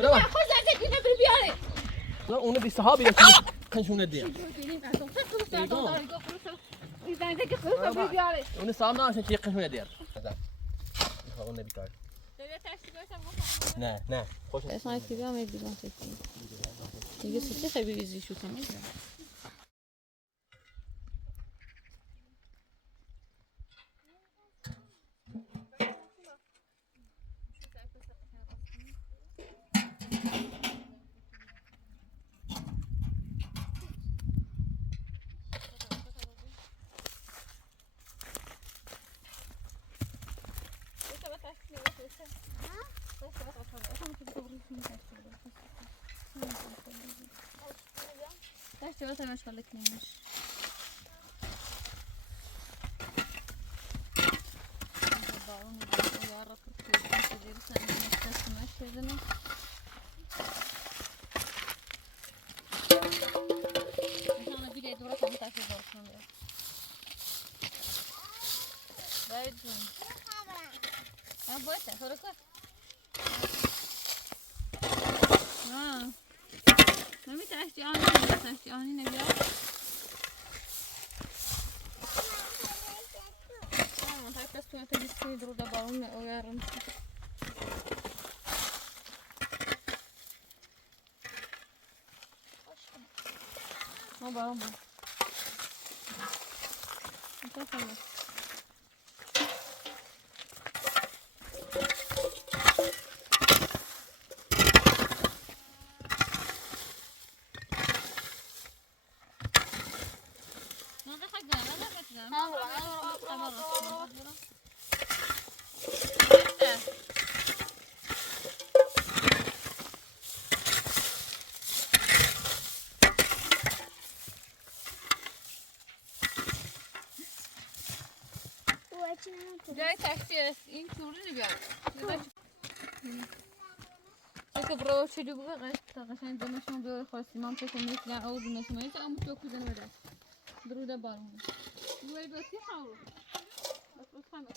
روح خذ عندك هنا بالبيارة لا اون بي صحابي خنشونه دي إذا عندك خذها بالبيارة اون صامنا عشان شي خنشونه دي هذا اون بي كار نه نه خوش اسمع كذا ما يبي ما تكفي يجي ستة خبي يزي شو كمان تحت وقت ما شغلك نيمش بعون يعرف كثير سنة مستسمع كذا أنا بدي أدور كم تاسي دورسون ده بايدون أنا بويته هركه نمی تاشتی آنی نبیا tak testuję te listki druga balony o jarem. No balon. To fajnie. جاي تحتي این توری بیار. چه برای چه جو بگه قشنگ دمشون به خاصی من فکر می‌کنم او دمشون میشه اما تو کدوم بده. درود بارون. دوی باسی خاور. بس خامه.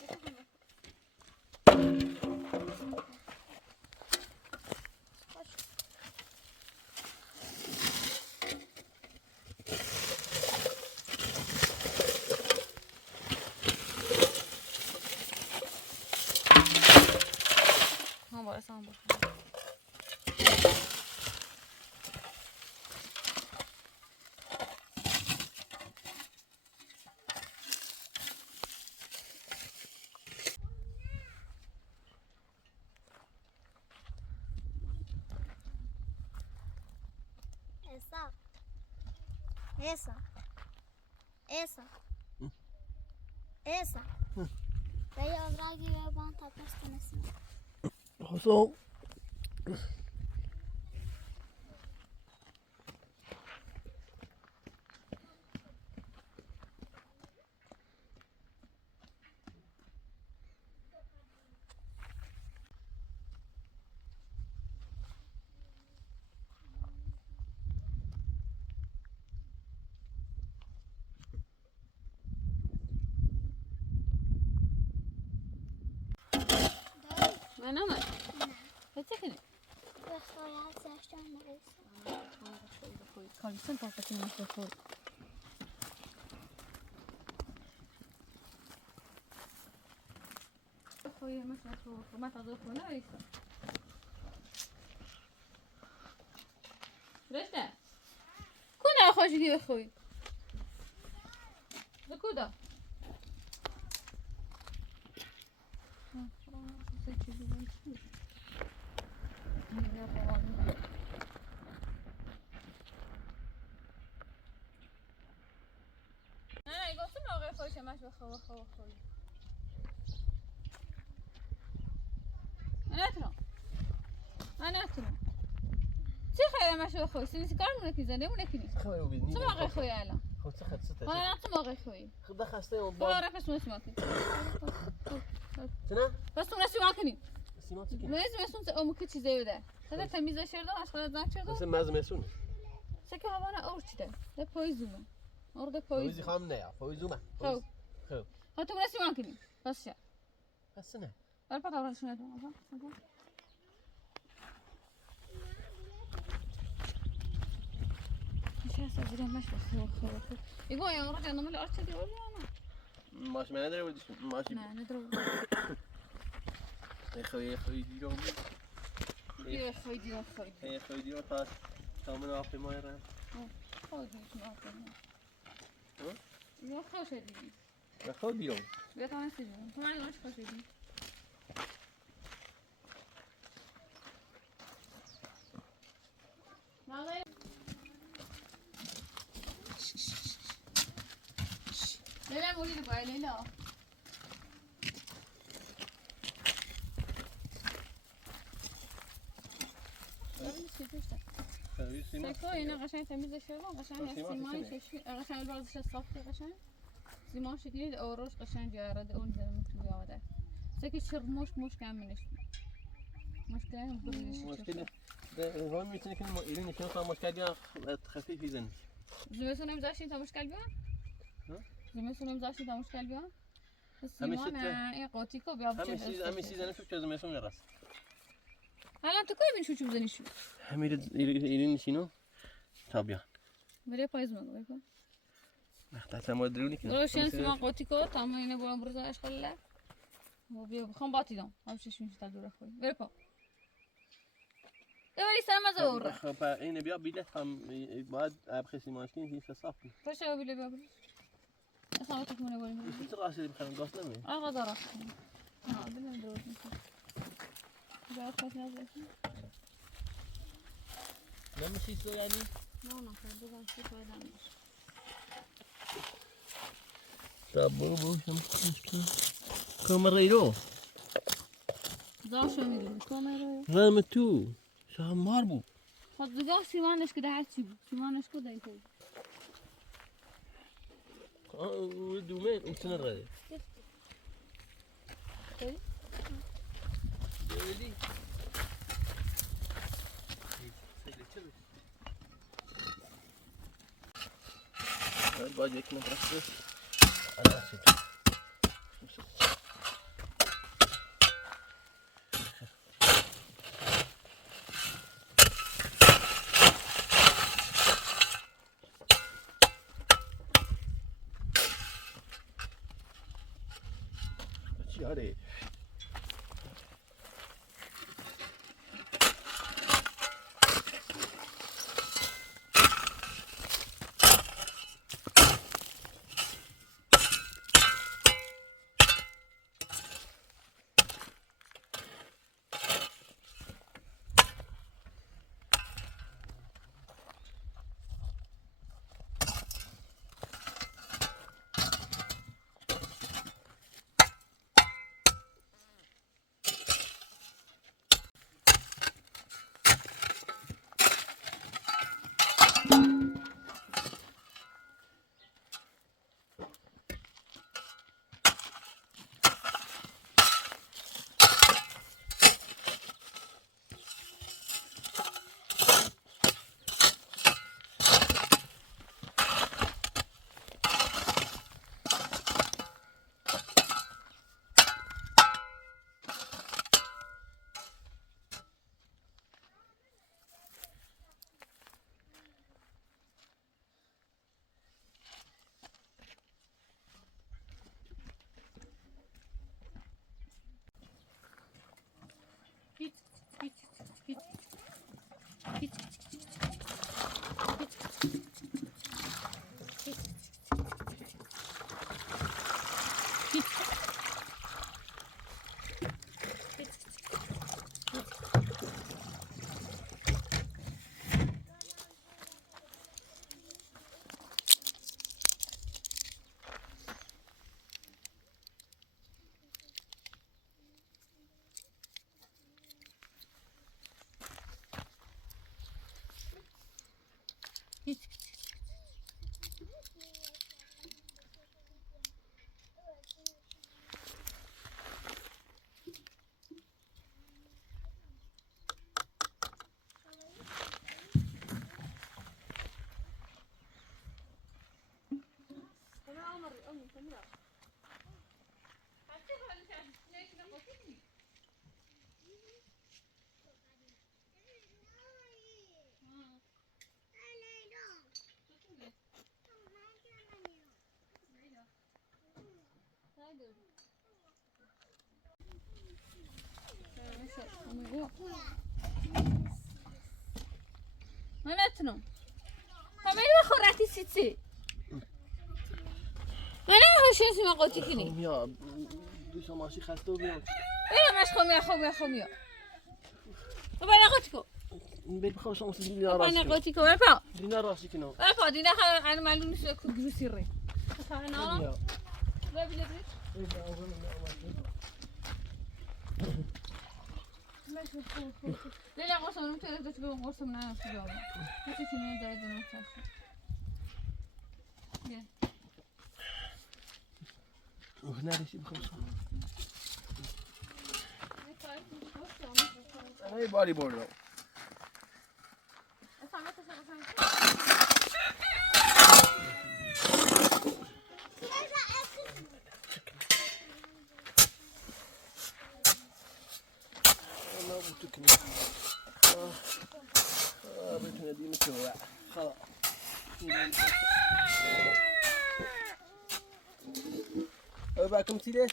Esa. Veio a draga e eu vou estar postando assim. حسام أنا ما هتكني بس طلعت ساشتان مريسة. كان سنت فاكرين مش بخور أخوي مش بخور ما تضيفوا نايسة رشته كنا أخوش جي أخوي لكودا نه گفتم آقای خوش مش بخور خوی من نتونم چه خیلی مش بخور سینی کار مونه کی زنده مونه کی نیست خواهی ببینی چه آقای خوی الان خود چه خد سته من نتونم آقای خوی خود خسته اون با با رفت سومه سیما کنی نه بس سومه سیما کنی سیما چی میز مسون امو که چیزی بده تا تمیز شده آشغال زنگ شده مثل مز مسون سکه هوا اور چیده ده پاییزومه orada فویزی پاییز خام نه یا فویزومه خب خب ها تو برسی من کنی بس شد بس نه ولی پا دارشون ندارم هسه بدون مش بس يقول يا رجع انا ملي ارتدي ولا انا ماشي ما ندري ودي ماشي ما ندرو يا خوي ديرهم يا خوي دي خوي يا خوي ديرهم طاش كامل واقف ما يران خوي دي ما اعرف يا خوش دي يا خوي ديرهم بيت انا سيجي طبعا مش خوش دي والله لا مولي بقى لا سيكو هنا عشان تميز الشغل عشان السيمان شيء عشان البعض شيء صافي عشان سيمان شكلي أوروش عشان جارد أون زي مكتوب هذا سكت شرموش مش كامل مشكلة مشكلة هو مثل كلمة إيرين شنو صار مشكلة خفيف يزن زي مثلا مزاشي أنت مشكلة بيان زي مثلا مزاشي أنت مشكلة بيان السيمان إيه قوتيكو بيابتشل همي سيزن شو كذا ما يسمون راس هلا أنت كل من شو بزني شو همي إيرين شنو تابيان بري بايزمان ويفا نحتاج ما أدري كذا روشين سيمان قوتيكو تعملين بقول برزا إيش خلا هو بيخم باتي دام همش شو نشتغل دور أخوي بري با اولي سلام زور فإن بيا بيله هم بعد أبخس ماشين هي صافي فش أبي اللي بيقول أصلا تكمل أول شو ترى اللي بخلنا قاصنا مين غدرة بدنا ندور جاء خشنا زين لما شيء سو يعني ما خلنا نشوف هذا تابو شو مشكلة كاميرا يرو زاش ميدو كاميرا رام تو شام ماربو خد زجاج سيمانش كده هاتشيبو سيمانش كده يكون ودومين وسنة غادي طيب دولي باجيك مدرسة أنا أسيت عليه منتنو همه خورتی سیتی من نمیخوام شنسی مقاطی کنی یا دوشا ماشی خسته و بیام بیا مش خمیا بابا نقاطی کو بيت بخوش أمس دينا بابا راسي نقاطی کو بابا دينا راسي كنا بابا دینا انا معلوم نیست کو گروسی ری انا يا بابا بلدی لا قسم انا متى تقول قسم انا في جواب ما تسمعين ده انا صح يا وهنا ليش بخوش أنا يبالي بورو أنا بتكني بتكني دي متوع خلاص باكم تيلي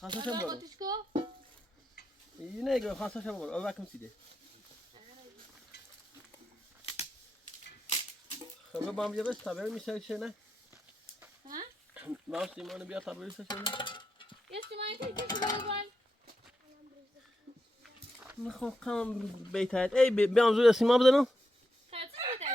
خاصة شباب ينايق خاصة شباب باكم تيلي خب بام بیا بس تابع میشه شنه ها ما سیمان بیا تابع میشه شنه یه سیمان چی بگوان میخوام کام بیتاد ای بیام زود سیمان بزنم خاطر بده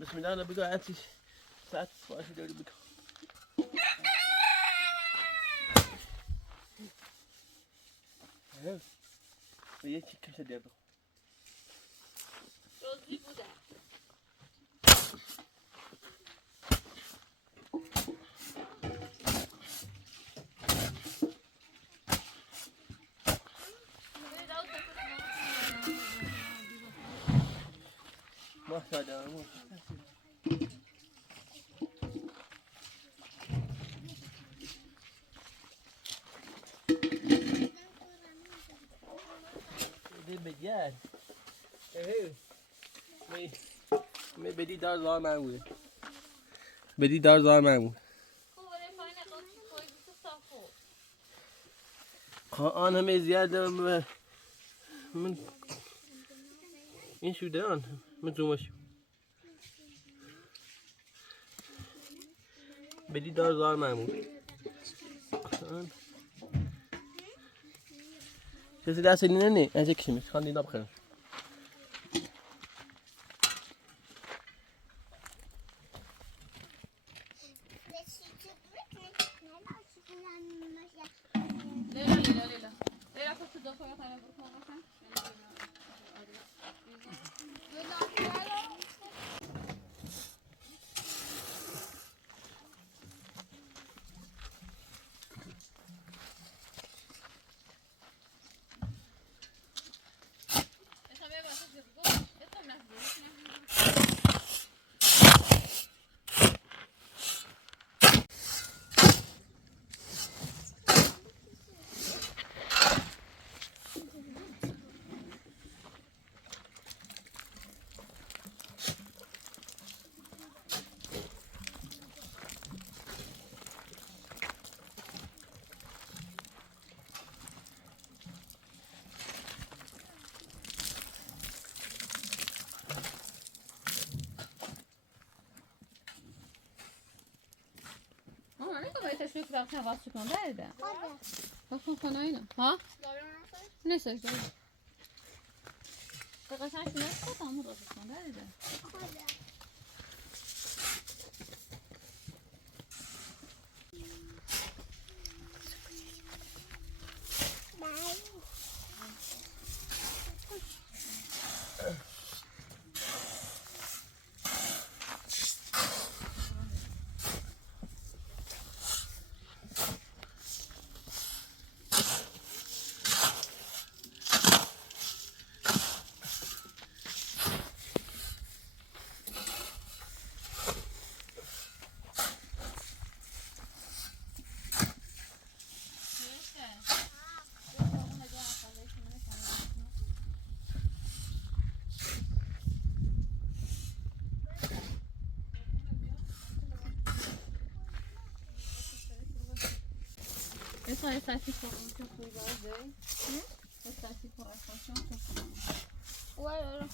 بسم الله انا بقى عندي ساعات فاش دوري بك یکی کم شد دیگه روزی بوده ماشاءالله دي بجد ايه می بدی دار زار معموله بدی دار زار معمول آن همه زیاده من این شده آن من زومش بدی دار زار معمول کسی دست اینه نه از یکی میشه خان دینا بخیر لیلا تو دفعه خانه برو تشویق وقتی حواس کن داره بخون خونه اینا ها نیست داره دقیقا شما خود همون راست کن داره Essa é essa ficou muito cuidada. Essa ficou a função que ué,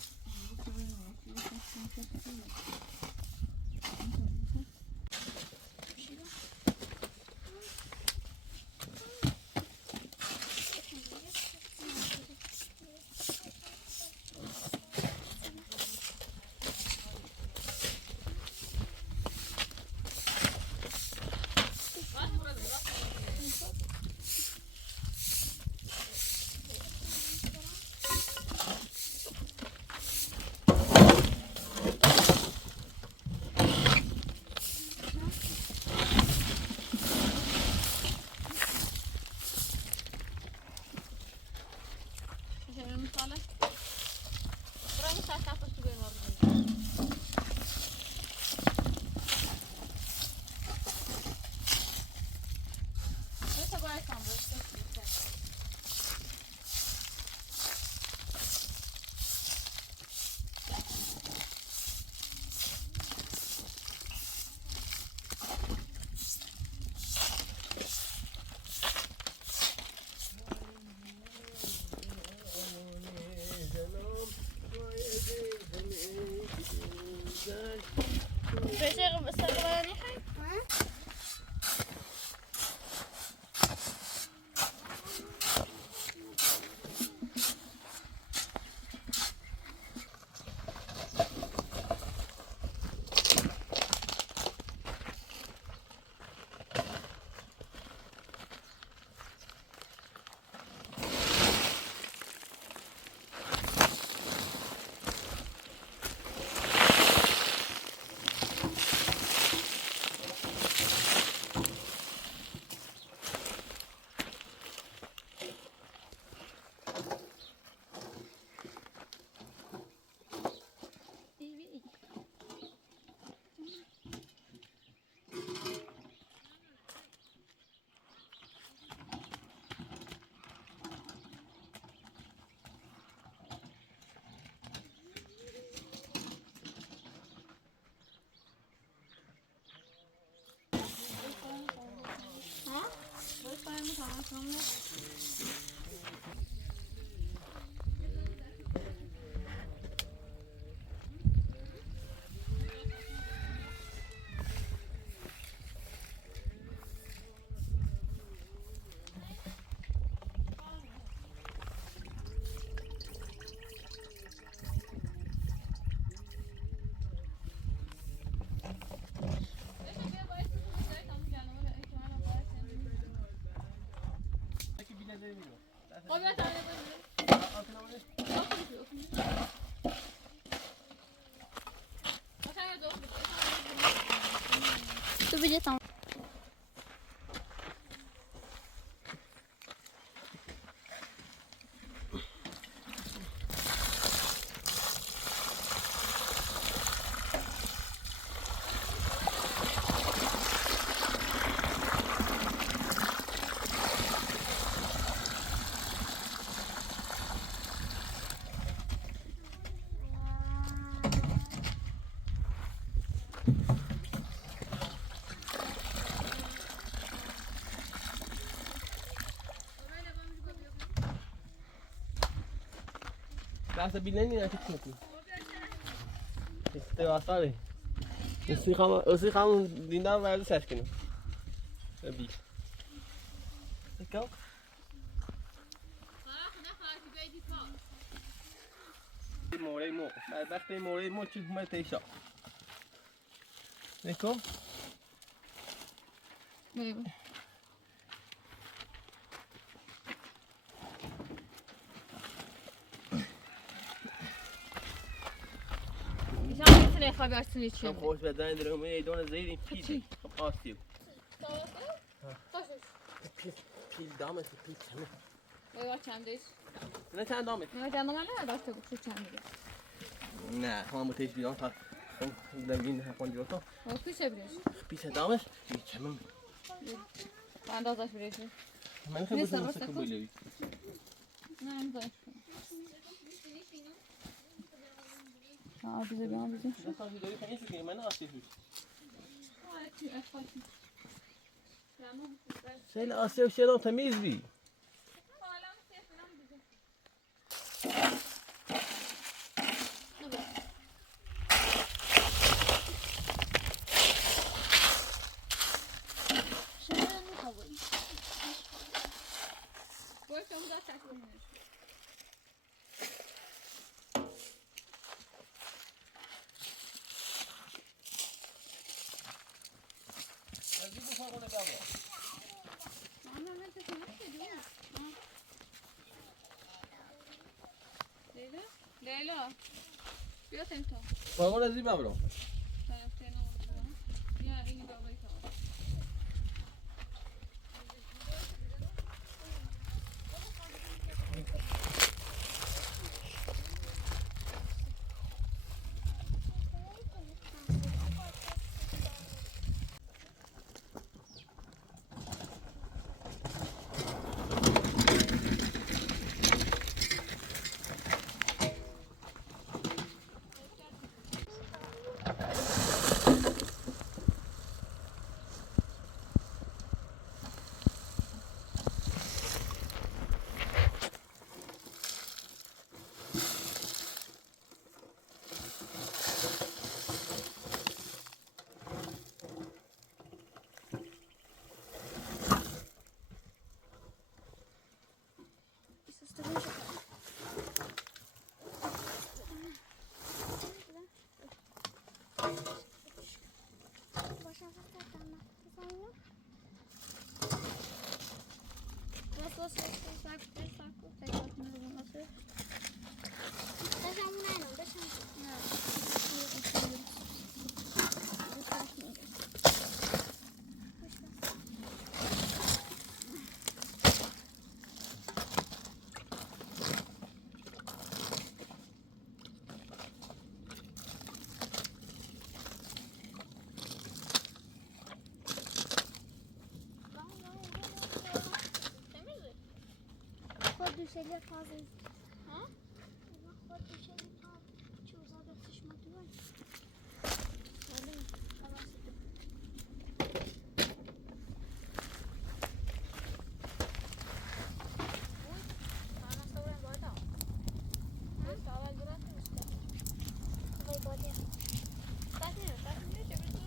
Tu podia estar. Casa bileni ne çıktı? İşte asari. Isıkamın dinden verdi ses günü. Tabii. Bakalım. Morei mo. Basta morei mo çık mete şap. Ne kom? Ne? Ne خبرتون چیه؟ هم خوش بدن درم ایدون زیدی پیل. خب آسیب. پیل دامه پیل چمه. ایوا چندش؟ نه چند دامه؟ نه چند دامه نه داشته بود چند دیگه. نه هم متیش بیان تا دنگین هفون جوتا. پیشه بیش. پیش دامش پیل چمه. اندازش بیشی. من خیلی بسیار کبولی. نه اندازش. bize bir bize. Nasıl videoyu sen hiç çekeyim ben nasıl yapıyorsun? Evet, evet. Tamam. شيل آسيا وشيلون تميز بي. لیلا بیا تنتا باقول از این ببرم. بیا اینی بابایی تا دوشلی تازه ها؟ خود دوشلی تازه چوزا دستش مدوان ولی خلاص انا استوى بادا بس اول درات مست وای بادا تاكني چه بتو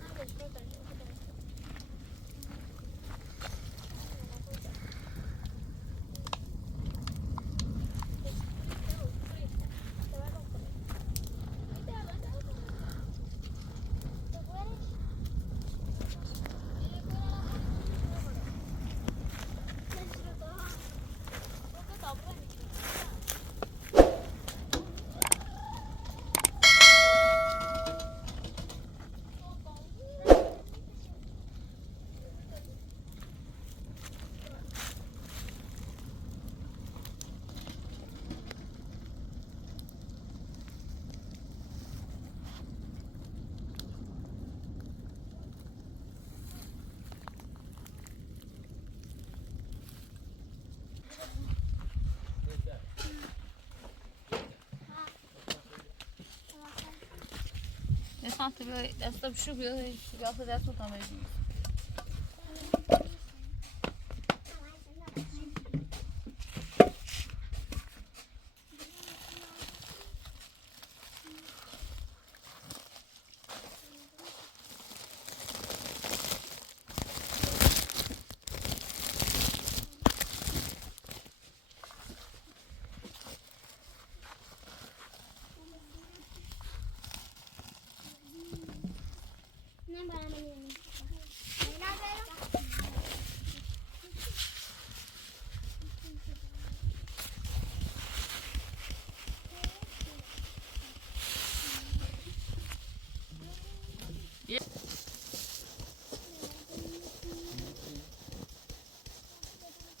انا بس بتو سانت بیا دست بشو بیا خود دست تو می‌بینی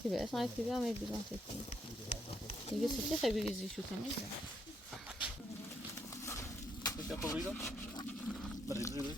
كده اسمعي كده ما يبي جانتك يجي ستة خبي يزي شو تاني ¿Qué corrido? Barrido.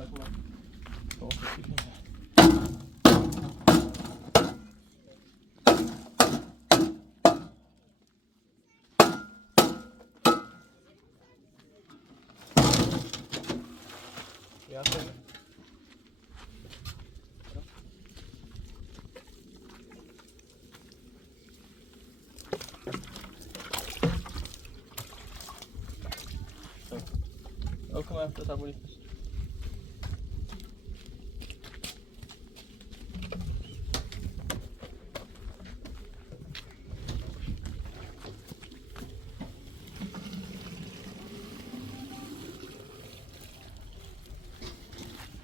Ja, kom. Ook kom even, dat hebben we niet.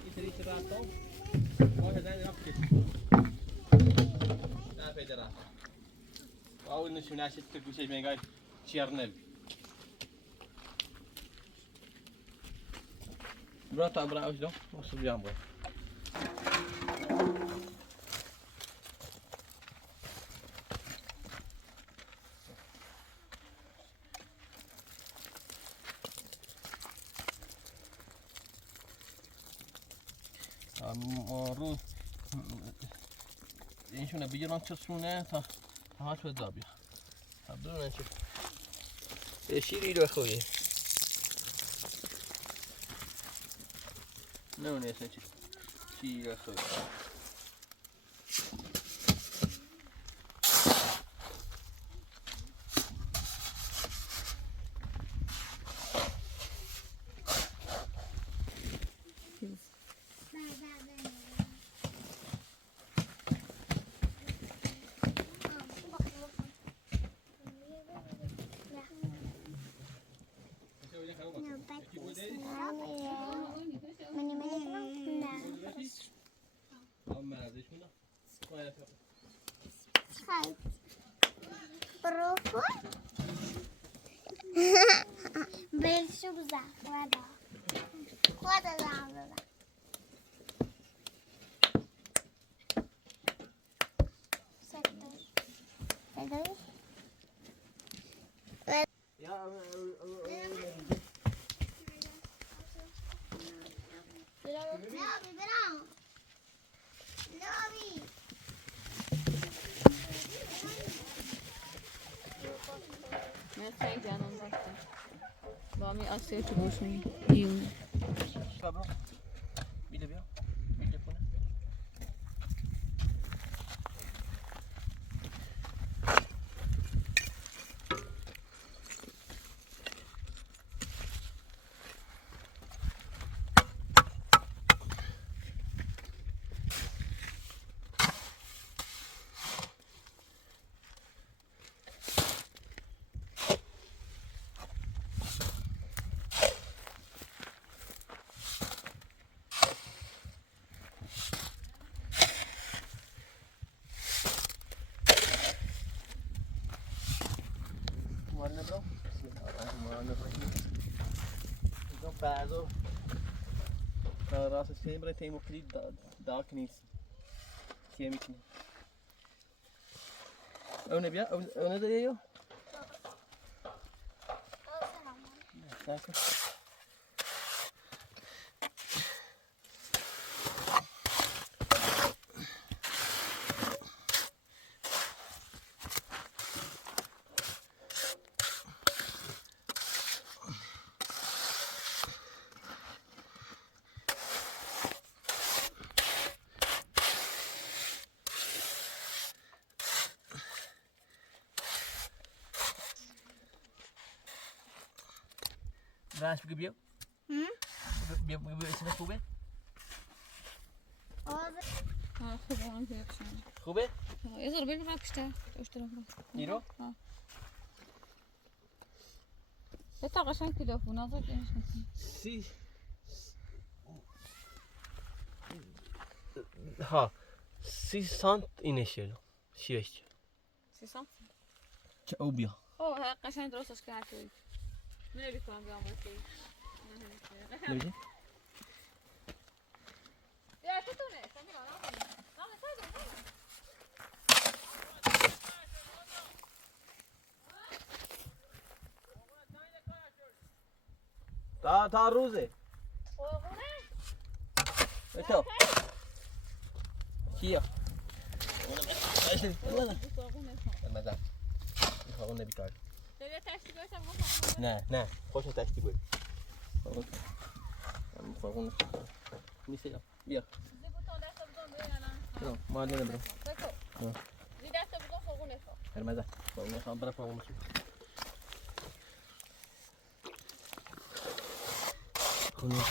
Is er iets eruit dan? Oh, er zijn er afjes. Daar ben je eruit. Oh, nu zijn ze terug, dus je bent gelijk Tjernel. Brata brauch dan, was het jammer. رو اینشونه بگیرن چسبونه تا هاش به دابی بدون چه شیری رو خویه نه نه چه شیری رو خویه بلشو بزن خدا زن بزن من خیلی جانم داشتم با می آسیب تو بوشونی دیونه Sabro. Bile bia. Bile pune. Warna bro. Warna bro. Então peso. Rasa sempre tem um cri da knis. Kemik. Ona bia, ona da yo. Saca. Ras pergi biar. Biar sini خوبه. ها خوبه هم بیرشن خوبه؟ یه ذره بریم رفتم اشتراک ایرو؟ ها یه تا قشنگ تلفن ازش نمی‌شناسم سی ها 30 سانت اینشه شیش 30 سانت چه او بیا اوه قشنگ درستش کردی میری کنم بیام واسه میگی یا چطوره سمیرا نه تا روزه قربونه تا کیا المزن میخوام نبیکار نه خوش تشتی بود فرقون میشه بیا نه ما نه برو زی دست بزن فرقون نخواه المزن فرقون میخوام برا فرقون میشه خونی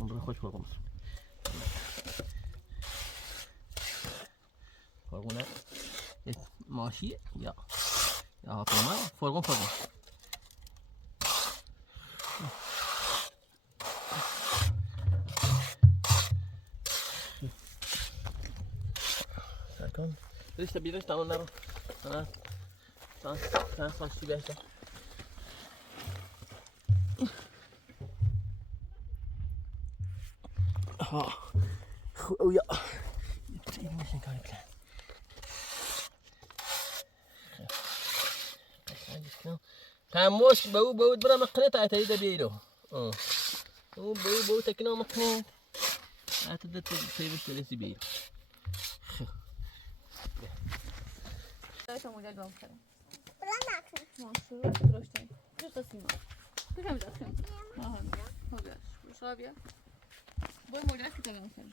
برو خوش فرقون میشه فرقونه ماشیه یا هاپیما فرقون ساکن لسه بیرش تمام نرو تا خاصی بهتر ها او یا این میشن کاری کن تموش بو برا مقنع تعتدي ده بيرو بو تكنا مقنع تعتدي تيبش تلسي بيرو داشتم مدل بام کردم بلند نکن. ماشو درشتیم درست سیما کجا می‌رفتم آها خوبه شابیا باید مدل کی تگم کنم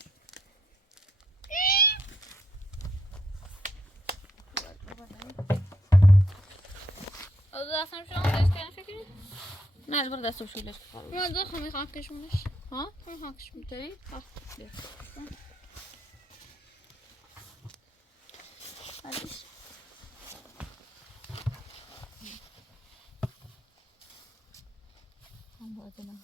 از دستم شما دست کردن فکری نه از بر دستم شولش کردم من دو خمی خواهم کشونش ها خواهم کشون تایی ها بیا بعدش هم باید من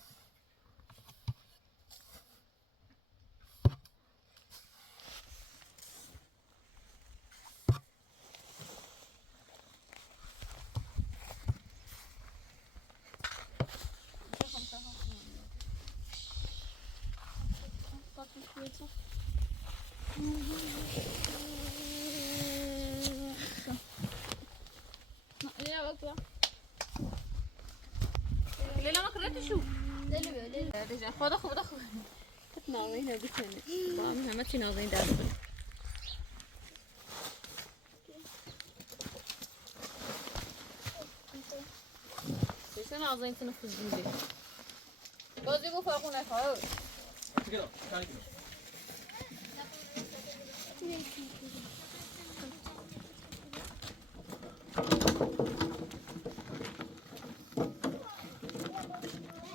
ليلى ما قرأتي شو؟ ليلى خذ أخو تتناظرين بكنة ضامنها ما تناظرين داخل ليش ناظرين تنفذين بيه؟ بازي بو فاقونا خلاص كده كده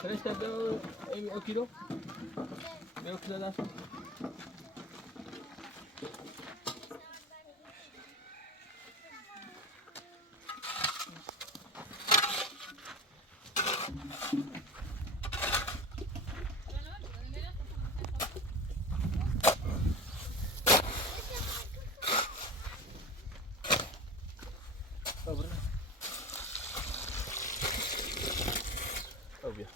¿Querés te doy un kilo? ¿Veo que le das? Obvio.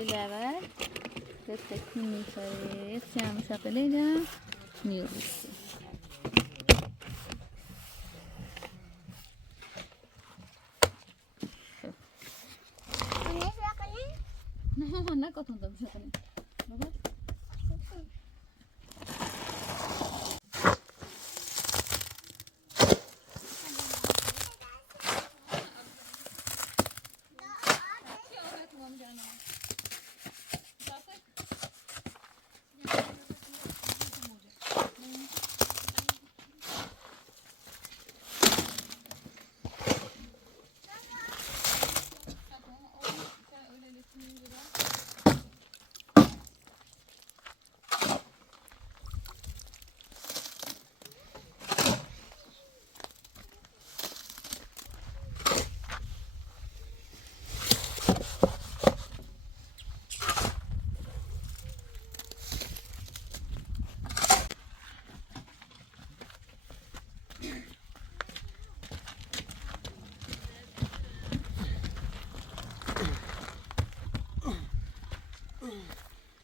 الأول تتكلمي فريق تعمل شغلة نيوز نه کاتون دم شغله بابا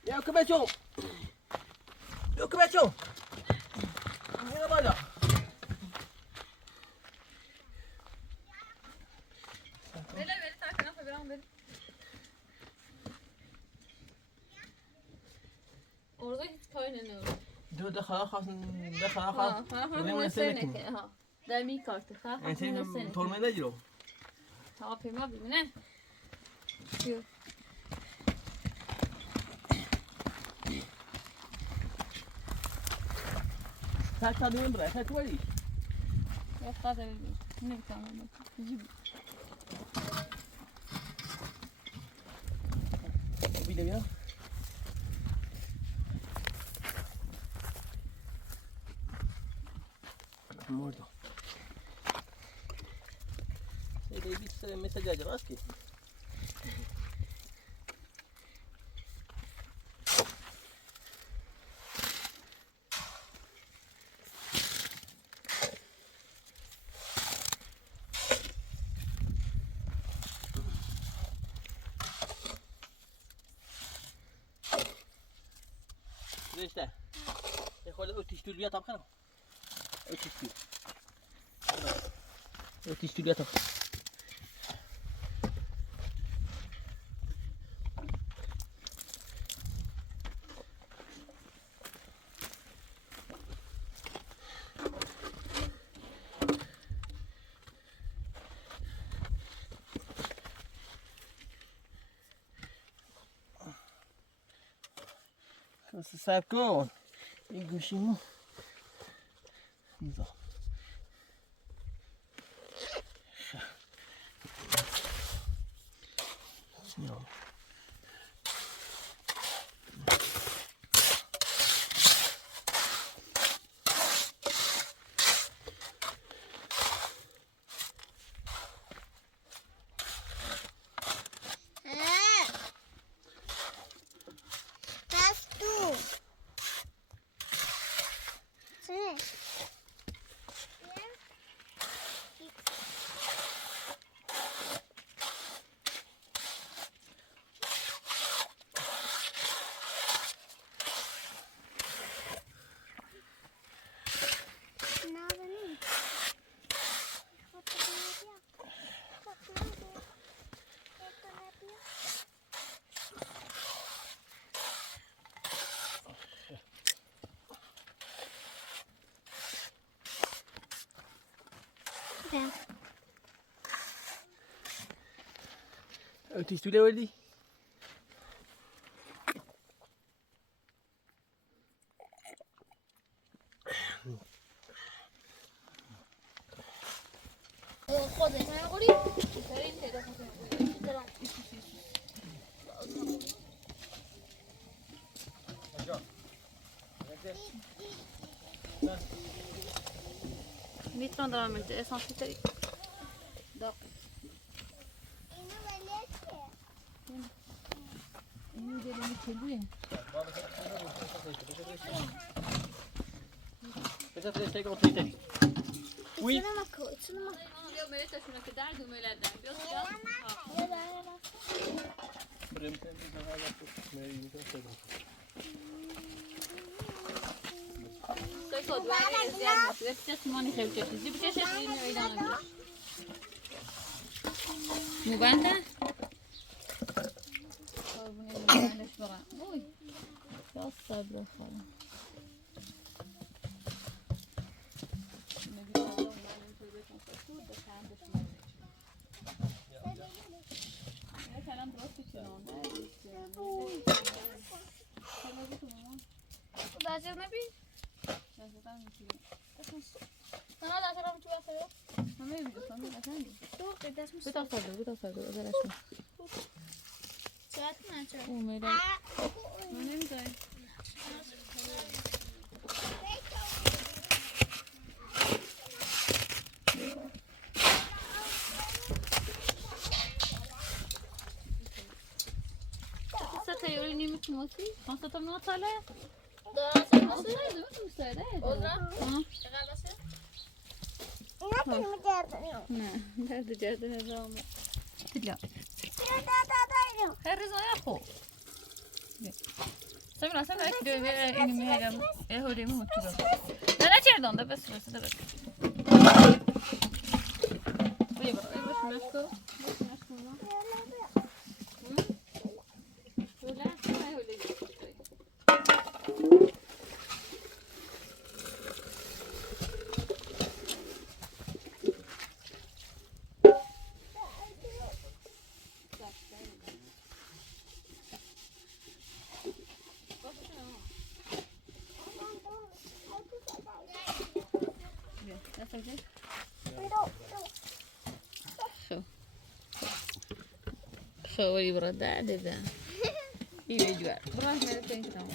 یا که بچم میره بالا بله تا کنم برام بده orada hiç kaynanıyor. دخلا خواست Ha, ha, seneke ha. Demi kartı ha. انتی ترمه نگیرم Ta pema bimine. Şu. تک تدوین برای تک ولی Yok kadar öyle. Ne bir tane bak. Gibi. بیده بیا مردم سیده بیست مثل جاجر است که رشته یه خورده اوتیشتول بیا تاب خرم اوتیشتول بیا تاب صبر کن این گوشیمو میذارم اوتیشتوله وردی خودت Nagori. Serin telefon. Mitron devam etti. Esans biteri. Dok. İyi gelini çeliyor. بذار فرشته که اوتیشتوله وی Bia merita şuna kadar düğmelerden. Biraz ya. Sai kod vare ziyaret. Vepçe simani sevçesi. Zibçe şefliğini meydan alıyor. Mubanda? Bunu elimden şura. Oy. Ya sabır falan. Belajar Nabi? Sana da selam çok seviyorum. Namanya biliyorsan da sen de. Çok dedesmiş. Bir daha sardı, özelleşme. Saat mi açar? O meydan. Ne güzel. Sata yolu nimi kimosi? Masa tam not hala? Daha sen nasıl? Olsaydı mı müsaade? Ozra. Ha. Çıkar nasıl? Ne? Nerede cerden ne ama? Tilla. Da. Her riz ayağı. سمع كده إني مهلا هو ده مو كده لا تردون ده بس ده بس طيب بس ماشكو ولا هاي هو اللي شو يبرد ده يجوا برا ما تنسون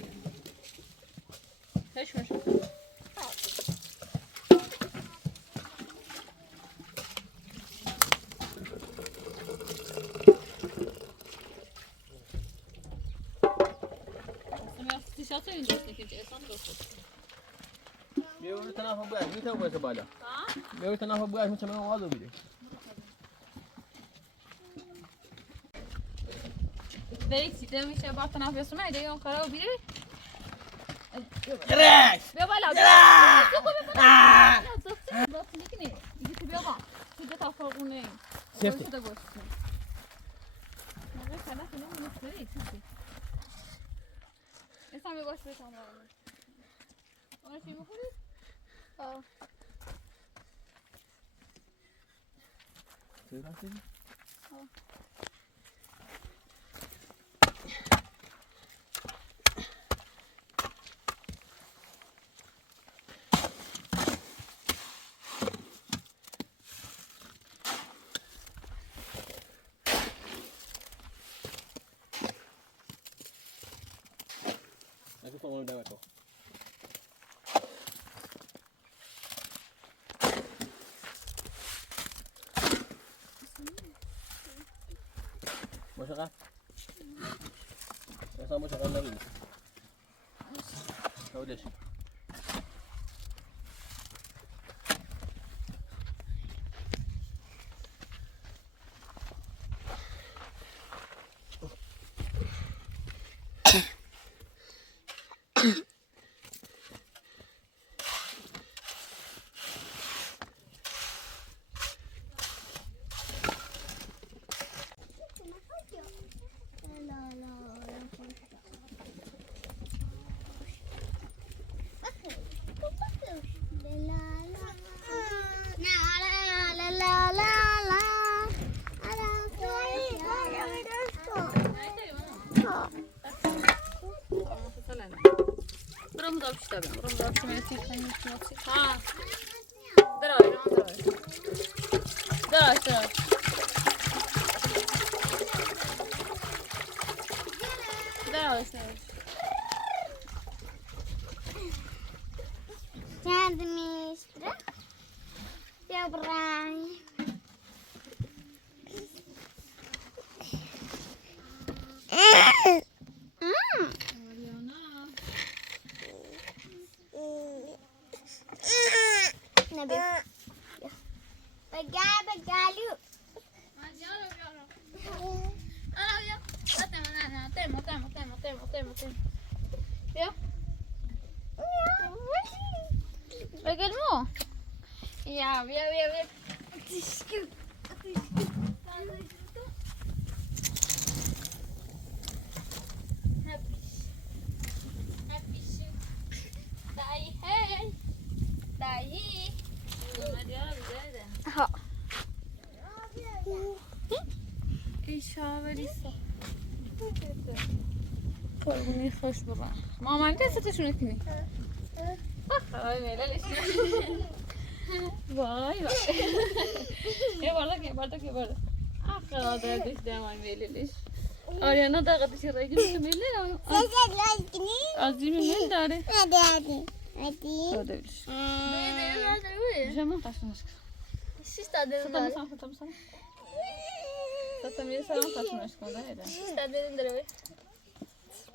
ايش مش تشاطين جوتك انت اصلا بيقولوا تنافق بقى متى هو زبالة ها بيقولوا تنافق بقى متى ما هو هذا بيجي بيتي ده مش بعض تنافس ما يديون خلاص بيري كراش بيبا لا بس ليكني يجي بيبا كده تفرقوني سيفتي كده بس ما بس انا كنا بنستري سيفتي اسمع بس بتعمل انا شيء مخلص اه Aku mau udah aku. Masak ah? Saya masak lagi. Tahu deh. برام دابش تابع برام دابش من التلفون مش ها دراي دراي Yardım işte. Ya bırak. Ne be? Gel. Gelmo. Ya. Ha. İnşallah. Kolunu hoş baba. Mama انت ستشونك كني. هاي ميلا ليش؟ باي باي. يا بردك. آخر هذا دش دائما ميلا ليش؟ أريانا ده قد يصير رايق ميلا. عظيم ميلا داره. Hadi. هذا ليش؟ جمع تاسمش. Sistaderim Satam. Satamir salam taşımış konuda neden? Sistaderim de.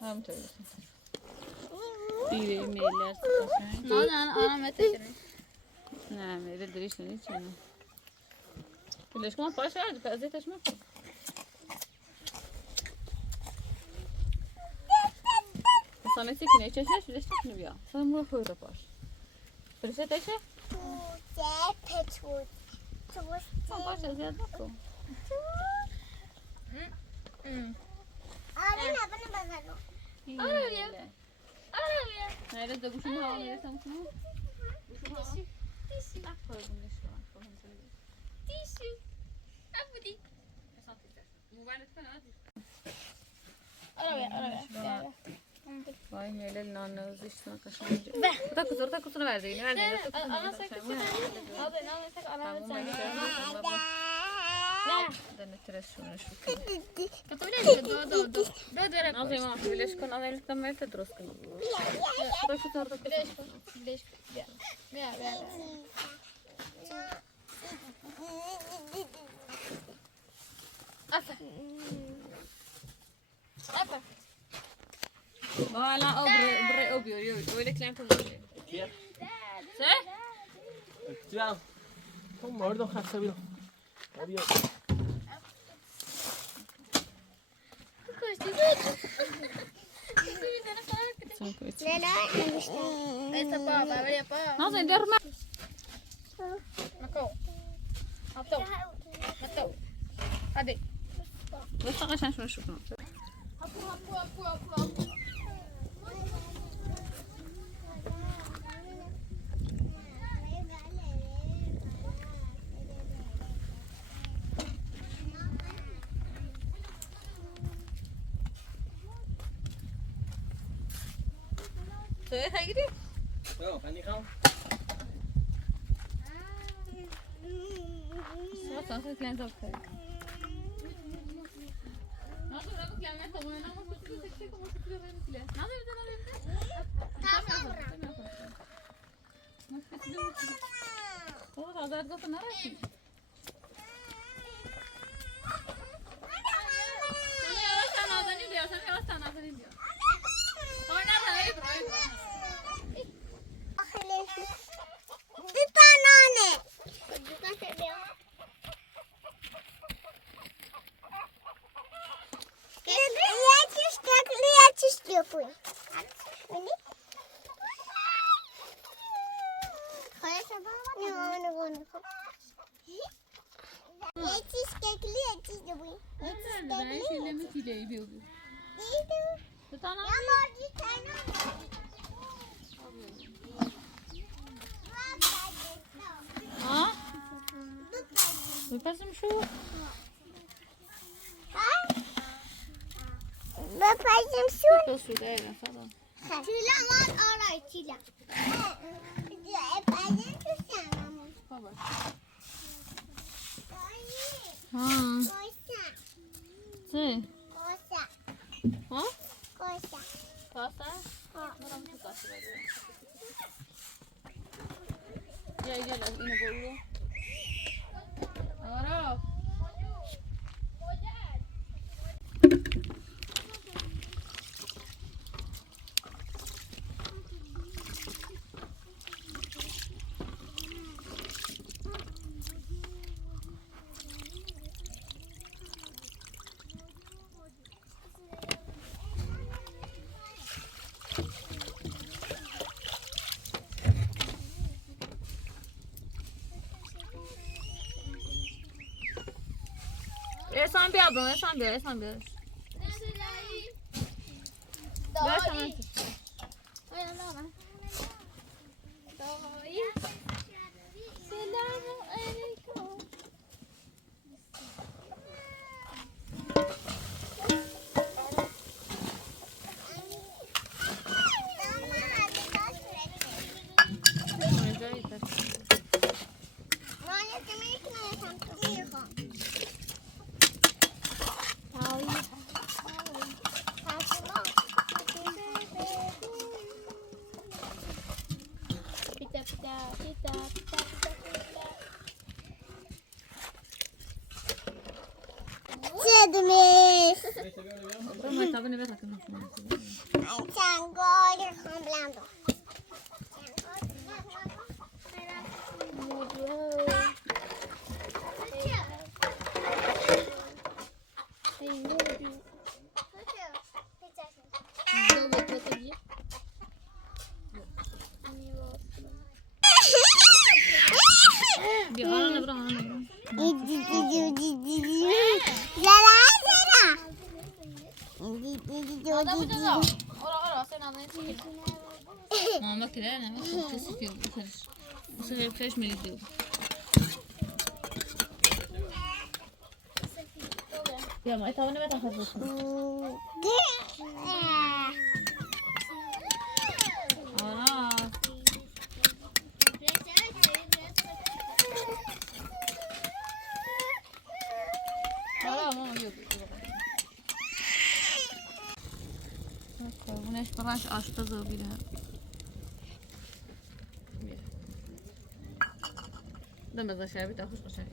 Tamam tabii. Bir mailler taşımış. Ana meteşini. Ne mailler dirişini içine. Leş kuma paşa vardı, pazar taşımak. Samet sekine çeşne süreçte şunu ya. Sen bunu koy da baş. Süreçte teşe? Sen baş ziyade ko. Nerede de kuşun hava versem şunu. Kuşun hava. Tak koy bunu şu an. Vay helal nanağız işte kaşınca. Bu da kusura verdi yine. Verdi. Ana sakın. Abi ana sakın ana Tamam sakın. ben de tres şunu şu. Katılıyor musun? Do. Nazım ama birleşken analizden verirse droskan. Da kusura da kusura. Hala o bre öyle klein oluyor. Hier. Se? Activa. Kom maar, dan gaat ze weer. Heb je Nazım derme. Hadi. Basta kaşan şunu şu. Söyle hayır. Zo, ga niet gaan. Sen sen klein zap koy. Nasıl bırakıp gelmeye koymayın ama sıkıyor tek ama sıkıyor benim bile. Nasıl bir tane o da azar da ne arasın? Sen yavaştan ağzını diyor, sen yavaştan ağzını diyor. Oynar da hayır. Bir tane anne. Yapıyor. Öyle. Kaya sabah var ya onu. Yetiş kekli yetiş de bu. Ben şeylemi fileyi bir oluyor. Bir tane Ya mordi tane. ha? Yaparsın şu. Babacım şu. Nasıl da öyle falan. Çila var ara çila. Babacım şu sana. Baba. Ha. Koysa. Şey. Koysa. Ha? Koysa. Pasta? Ha. Buram çokası var. Gel yine boyu. Ara. Sen bir abla, sen bir. Ver sana. هذا بجزاء ورا سنة نسيت ما كده أنا ما كنت فيه بخير بخير ملي دوب يا ما تاونه ما تاخذ ونش براش أشتغل بيها ده ماذا شايف تأخذ قشاي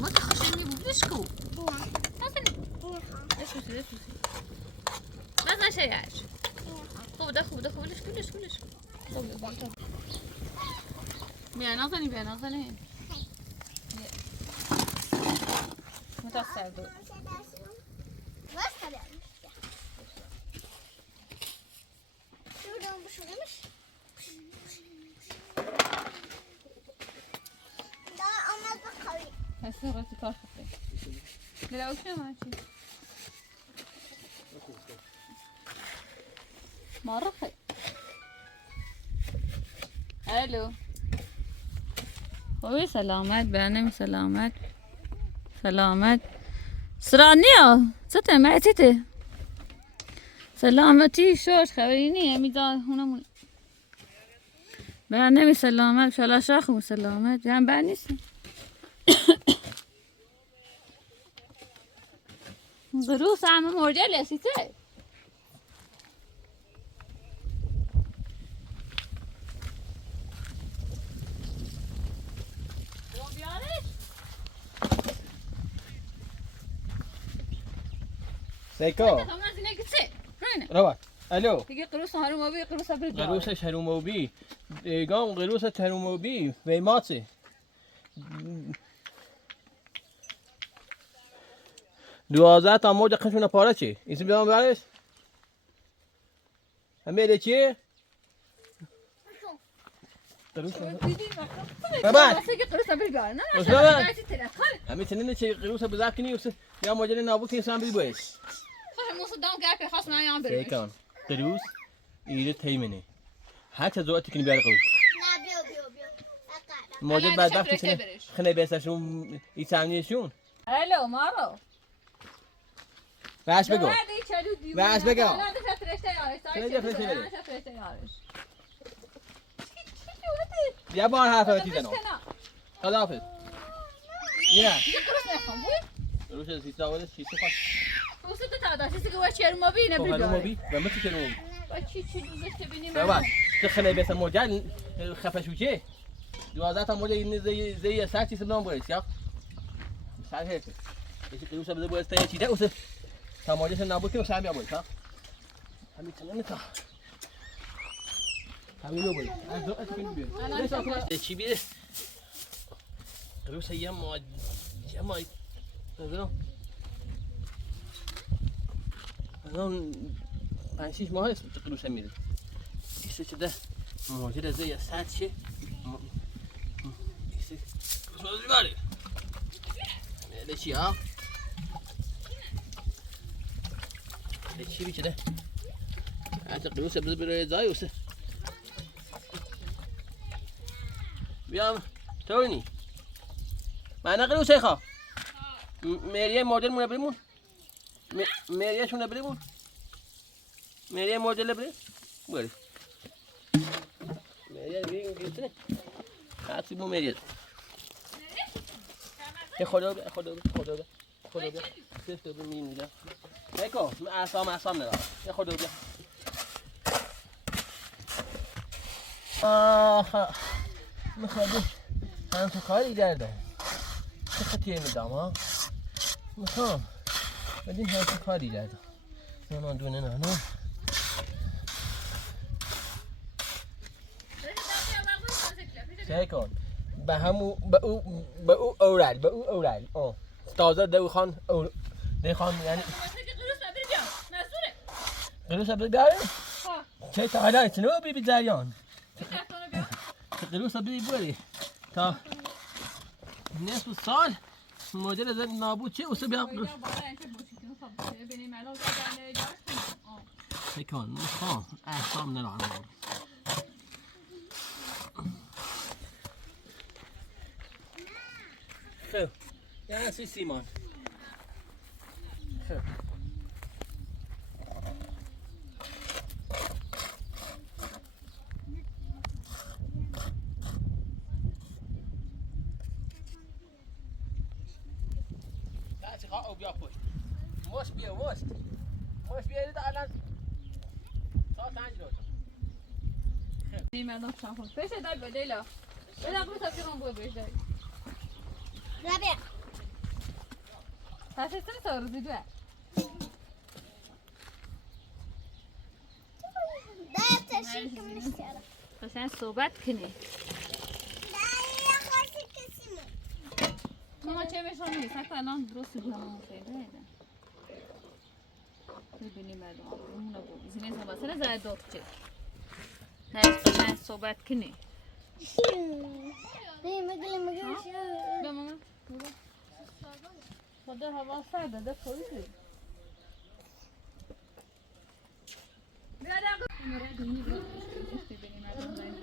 ما تخشني ببشكو ماذا شيء عاش خو ليش بيانا ظني متساعدوا هسه غلطي كافي لا وشو ماشي مرة خير الو خوي سلامات بانم سلامات سرانيا ستة معتته سلامتي شوش خبريني ميزان هنا من بانم سلامات شلا شاخو سلامات يعني بانيس غروس عم مرجع لي سيتي سيكو روح الو تيجي قروس هرومو بي قروس برجع قروسش هرومو بي قام قروسة هرومو بي في ماتي دوازده تا موج خشونه پاره چی اسم بیام برش همه چیه قروس بابا تيجي قروس برجع نه همه تنين چی قروس بزاکنی وس یا موجل نابوت انسان بیبویش مو صدام قاعد خاص ما يعمل برش كان قروس إيده تيمني حتى زوجتك نبي على قروس موجود بعد دفتر خلنا بيساشون يساوي شون الو مارو باش بگو باش بگو لا ده فرشته يارش يا بار حرفاتی زنم خداحافظ يا قروس سيتاول شيء خاص وصلت تعال شو سوى شيء ما بينا برجع ما بي ما متى كانوا بچی چی دوزش ببینیم بابا تخلي بس موجال خفشو چه دوازات موجه این زي ساعتی سبنام باید یا ساعت هست یکی قیوسه بده باید تا چیده اوسه تا موجه نابود کنه ساعت بیابود ها همین تنه تا همین لو باید از دو اتکن بیاد چی بیده قیوسه یه مای نزدم الان 5-6 ماه است قیوسه میده ایسه چه موجود زي ساعت شه شو باري ليش ها ليش بي كده اعتقد وسه بزبره زاي وسه بيام توني ما انا قلو شيخه مريم موديل من بريمون مريم شو نبريمون مريم موديل بري باري مريم بين قلتني هاتي مو مريم خدا بیا سفت رو میمیدم بکن من اعصام ندارم یه خدا بیا آخه میخواد هم تو کاری دارده چه خطیه میدم ها میخوام بدین هم تو کاری دارده من دونه نه سعی کن به همو به او اورال تازه دو خان یعنی قروس بگاره چه تا حالا چنو بی جریان قروس بی بوری تا نصف السال ماجرا زن نابود چه واسه بیا بالا اینکه بوشیتون خب ببینیم الان زدن داشت تکان میخوام احسام نرانم خب یه سی سیمان خب او بیا پشت ماش بیا ماش بیا ایده الان ساعت 5 رو مردم شامپون پیش دل به لیلا بده قلو تفکرون بوی بیش داری ربيع تاسیسن سر زیدوه ده تشيك من الشارع قشنگ صحبت کنی لا يا خوشي كسمه ماما چه میشون نیست حتی الان درست بیامون خیلی نیدن ببینی مردم اونو بود زینه زن بسره زاید داد چه نه قشنگ صحبت کنی ليه مقلي بیا ماما خدا هوا سرده ده پولیسی بیا دقیق مرد اینی بود ببینی مردم زاید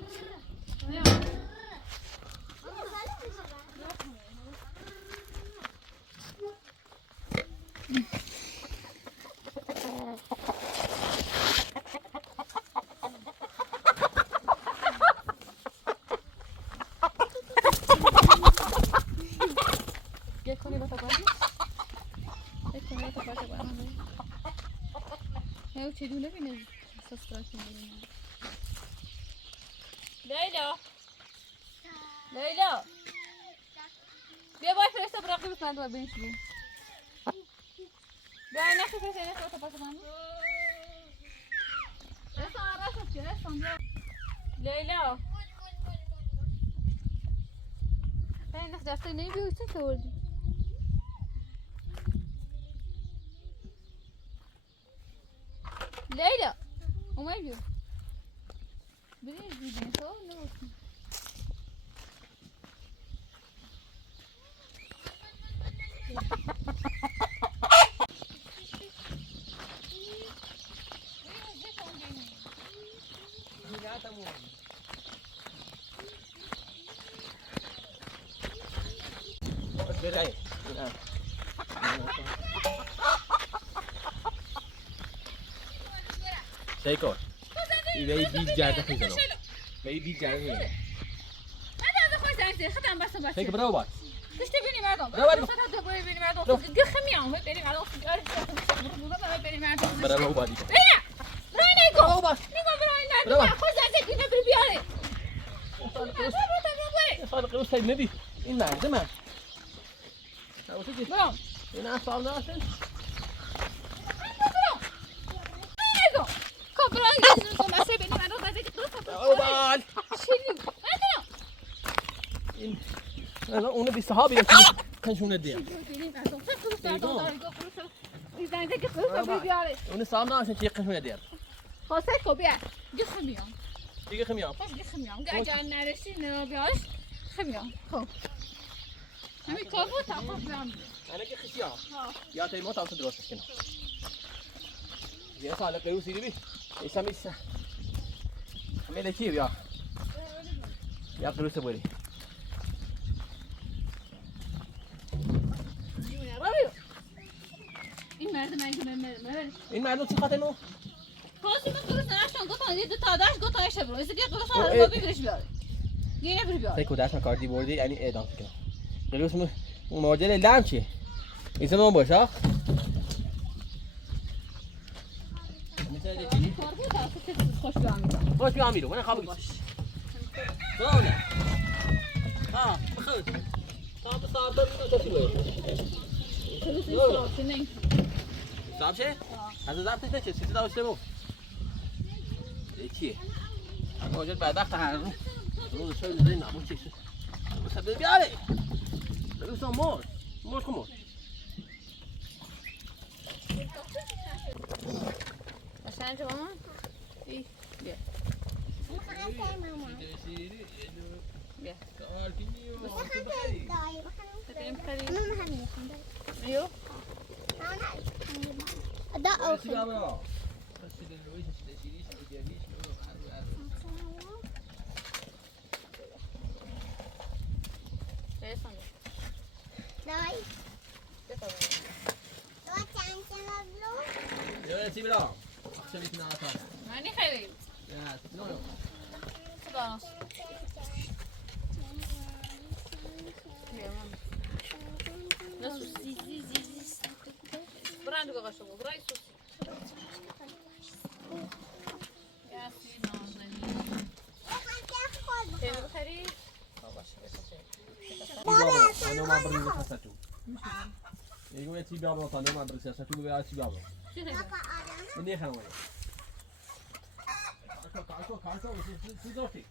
یک کنی با تاپاتی یک کنی با تاپاتی برام چه دونه بینه سسترا کنی لیلا لیلا بیا باید فرسته براقی بسند و بینش بین بیا نخی فرسته نخی با تاپاتی برام اصلا عرصت که اصلا بیا لیلا این نخ دفتر نمیبیوی چه توردی لیلا اومد بیو بینیش بیدین تو نباشیم برای سیکو ایوی بیج جرده خیزنو بی بیج جرده خیزنو هذا خوش زين ختم بس بس سیکو برو باش تشتي بيني معكم برو برو. تشتي بيني معكم دخمي عم بيني معكم بيني معكم برو بادی لا رانيكو برو باش نيكو برو. براي خوش زين كنا بالبياري صادق روز سید نبی این مرده من برو این اصلا ناشن رانيكو كبران لازم ما سيبني معكم بعد برو بال شيلي این انا اون بی صحابی کنشونه دیم بيني معكم إذا عندك خلوص بالبياري اون صام ناشن چی کنشونه دیم خاصك بيع جخميهم دیگه خمیام خوش جخميهم قاعد جان نارسي نبيعش خميهم خو همي كافو تاخذ بيعمل انا که خشیا یا تای ما تاسو درست کنم یه سال قیوسی دی بی ایسا میسا میله کی بیا یا قیوس بوری این مرد من که من این مردم چی خاطر نو خاصی من قرص نشون گفتم دید تا داش گفتم ايش برو اذا قرص هذا بيقدرش بیاره گینه بری بیاره تای کودش کاردی بردی یعنی اعدام کنم قیوس مواجه لام چی ایسا من باش ها این کار بود اصلا خوش بیام باش بیا میرو من خواب باش نه ها بخود تا به صاحب اینو چی بود صاحب چه از ضبط چه چیزی داشته مو چیه موجود بدبخت هر روز شوی زین نبود چیه بس بیاره بگو مور خمور عشان جماعه ايه بيا بيا داي ايوه ده شو أوكي بابا بس الويش تشيليش تجيبيش ايه صندوق دواي كده دواي كان بلو يا سيبي لا شوفي كنا عطانا ماني خيري يا نو خلاص لا سوسي زي براند غشوا براي سوسي يا سيدنا زين تاني بخيري أنا ما بريد خسته يقول تي بابا طالع ما بريد خسته ويا تي بابا مني خلوي كاركو سيدوتي